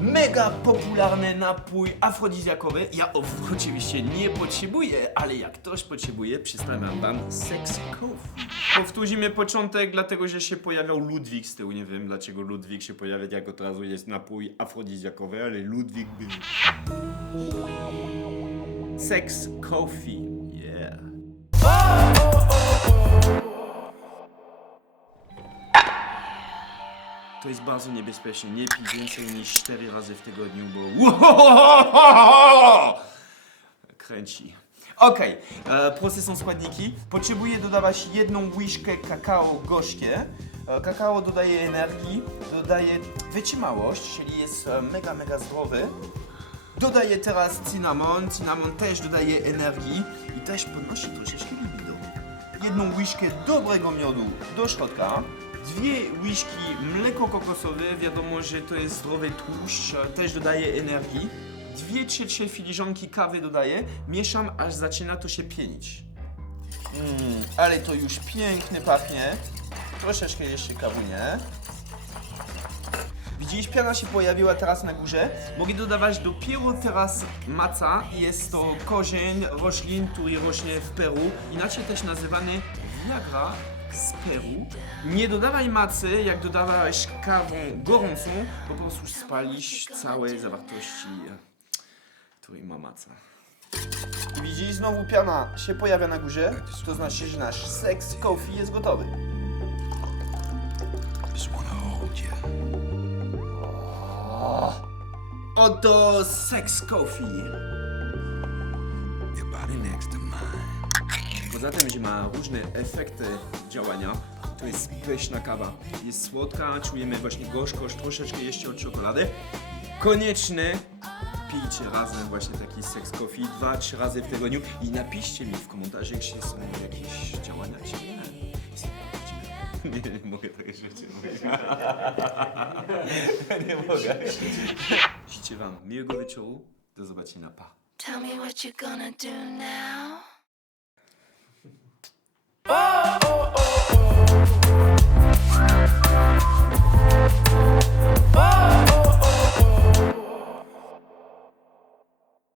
mega popularny napój afrodizjakowy. Ja oczywiście nie potrzebuję, ale jak ktoś potrzebuje, przedstawiam wam Sex Coffee. Powtórzymy początek, dlatego że się pojawiał Ludwik z tyłu. Nie wiem dlaczego Ludwik się pojawia, jak od razu jest napój afrodizjakowy, ale Ludwik był. Sex Coffee. To jest bardzo niebezpieczne. Nie pij więcej niż 4 razy w tygodniu, bo kręci. Okej, e, proste są składniki. Potrzebuję dodawać jedną łyżkę kakao gorzkie. E, kakao dodaje energii, dodaje wytrzymałość, czyli jest e, mega, mega zdrowy. Dodaję teraz cynamon. Cynamon też dodaje energii i też podnosi troszeczkę libido. Jedną łyżkę dobrego miodu do środka. Dwie łyżki mleko kokosowe, wiadomo, że to jest zdrowy tłuszcz, też dodaje energii. Dwie trzecie filiżanki kawy dodaję, mieszam aż zaczyna to się pienić. Mm, ale to już pięknie pachnie. Troszeczkę jeszcze kawunie. Widzisz, piana się pojawiła teraz na górze. Mogę dodawać dopiero teraz maca. Jest to korzeń roślin, który rośnie w Peru. Inaczej też nazywany Viagra z Peru. Nie dodawaj macy, jak dodawałeś kawą gorącą, bo po prostu spalisz całe zawartości, której ma maca. I widzisz, znowu piana się pojawia na górze. To znaczy, że nasz seks coffee jest gotowy. Oto seks coffee. Poza tym, że ma różne efekty działania, to jest pyszna kawa. Jest słodka, czujemy właśnie gorzkość, troszeczkę jeszcze od czekolady. Koniecznie pijcie razem właśnie taki seks coffee dwa, trzy razy w tygodniu i napiszcie mi w komentarzach, czy są jakieś działania, nie. Nie, nie mogę takie rzeczy mówić. nie mogę. Życzę wam miłego wieczoru. Do zobaczenia. Pa. Tell me what you're gonna do now. Oh!